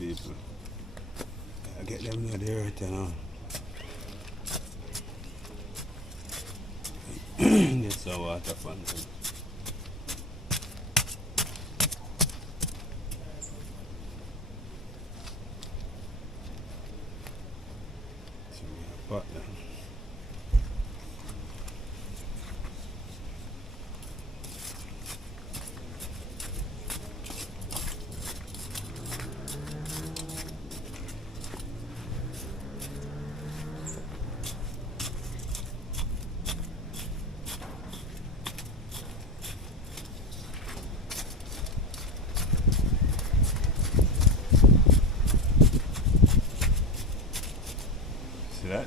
people. I get them near the earth, you know. It's a water fountain. So we have pot now. See that?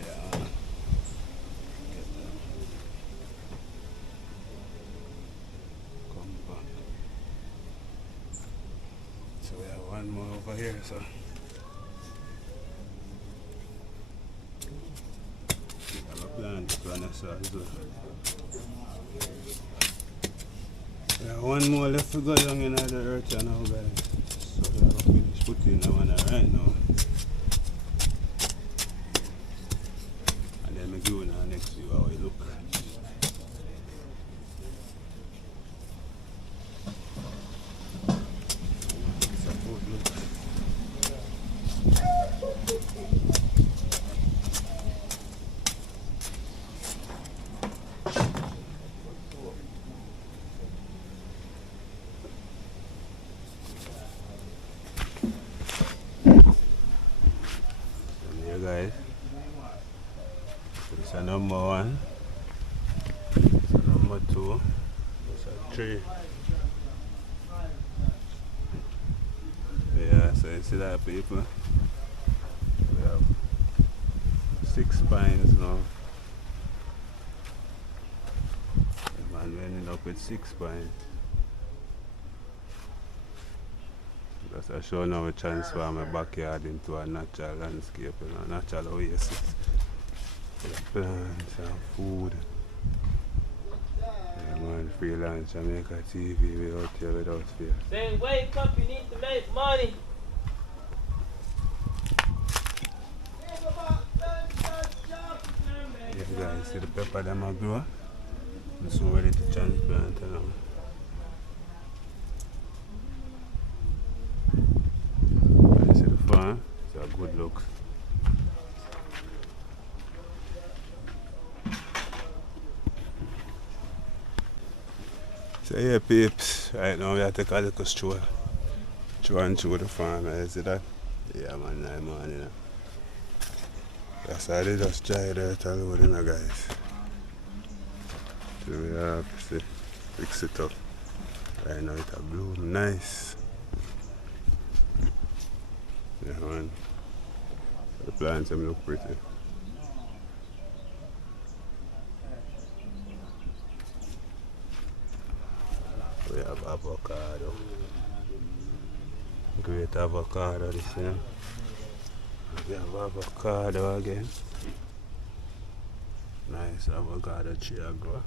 Yeah. Get that. Come back. So we have one more over here, so. I have a plan to plan this as well. Yeah, one more left to go down in the earth now, guys. So we have to finish putting the one right now. And then we do now next view how it look. It's a good look. Guys, it's a number one, it's a number two, it's a three. Yeah, so you see that, people? We have 6 spines now. And we ended up with 6 spines. That's a show now we transform my backyard into a natural landscape, you know, natural oasis. With plants and food. Yeah, man, freelance Jamaica TV, we out here without fear. Say, wake up, you need to make money. Yeah, guys, see the pepper them are grow. I'm so ready to transplant, you know. It's a good look. So yeah, peeps, right now we have to take a little stroll. Through the farm, you see that? Yeah man, man, you know. That's how they just dry the earth all over, you know, guys. So we have to fix it up. Right now it's a bloom nice. Yeah man, the plants them look pretty. We have avocado. Great avocado this year. We have avocado again. Nice avocado tree grow.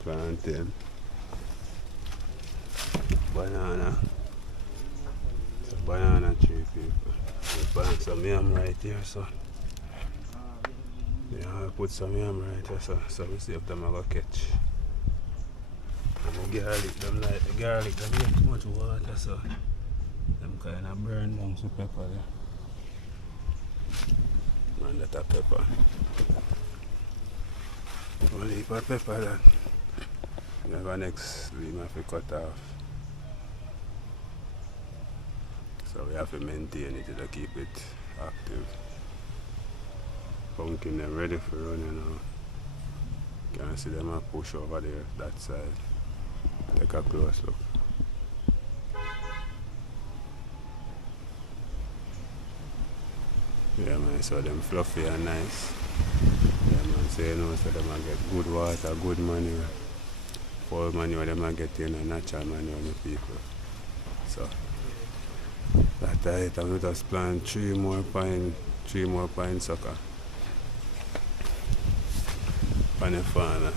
Plantain. Banana. It's a banana tree, people. We plant some yam right here, so. Yeah, I put some yam right here, so we see if them are going to catch. And the garlic, them like the garlic, them get too much water, so them kind of burn down some pepper there. And that a pepper. One heap of pepper that. Never next we have to cut off. So we have to maintain it to keep it active. Pumpkin them ready for running now. You can see them push over there, that side. Take a close look. Yeah man, so them fluffy and nice. Yeah man, so you know, so them get good water, good manure. For manure them get in a natural manure with people. So that it, and we just plant 3 more pine sucker. On the farm.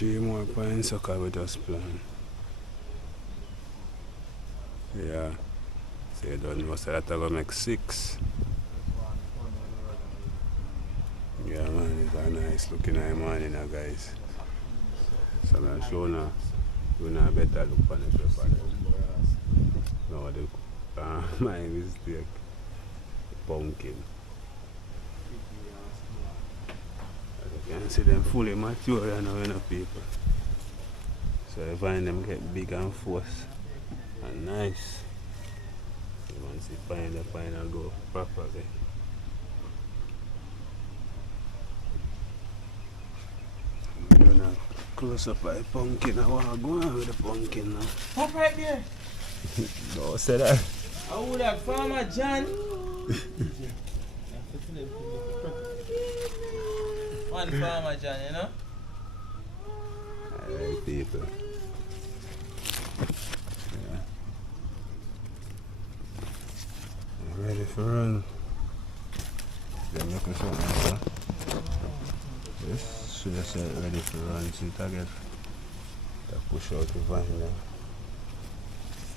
3 more pine sucker we just plant. Yeah. So you don't know, so that I gonna make 6. Yeah man, it's a nice looking morning now guys. So I'm sure now you know better look on the paper. No the my mistake. Pumpkin. As you can see them fully mature now in the people. So you find them get big and force and nice. So once you find the pine and go properly. You're not close up by pumpkin. I want to go on with the pumpkin now. Pop right there. Don't say that. I would have Farmer John. One Farmer John, you know? Alright, people. Yeah. You ready for run? They're making something, huh? This should have said ready for run. See it again. To push out the vine now.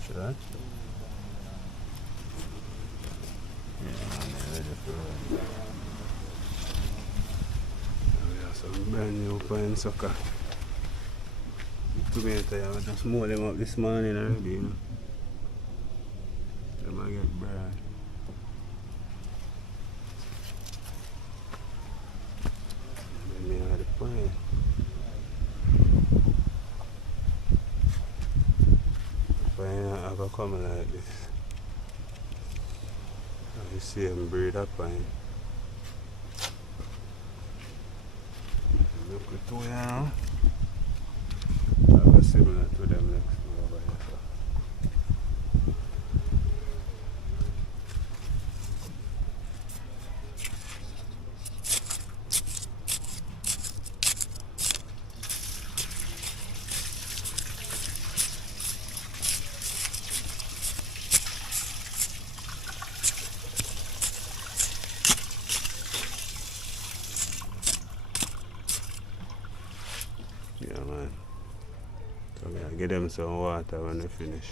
Should I? Yeah, man, they're ready for run. We have some brand new pine sucker. The tomato, I just mow them up this morning already, you know. They might get broad. Then we have the pine. The pine have a come like this. You see them breed of pine. Look at two now. Have a similar to them next door over here. Yeah man. So I'm gonna give them some water when they finish.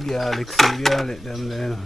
the garlic seed, garlic them there, you know.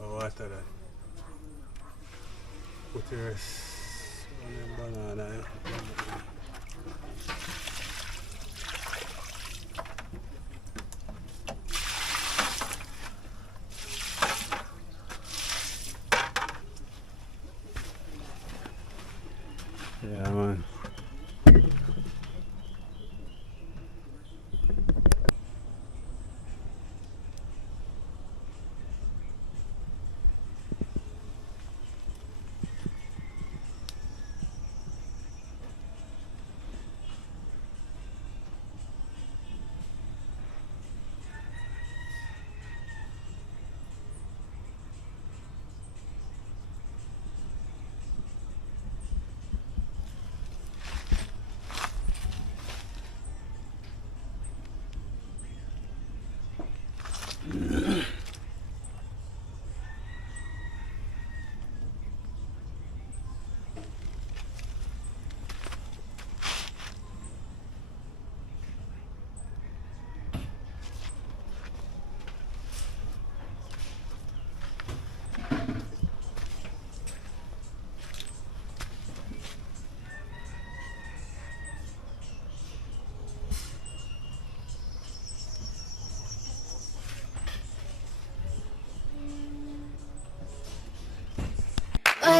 Water that. Put your banana. Yeah, man.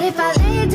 But if I lay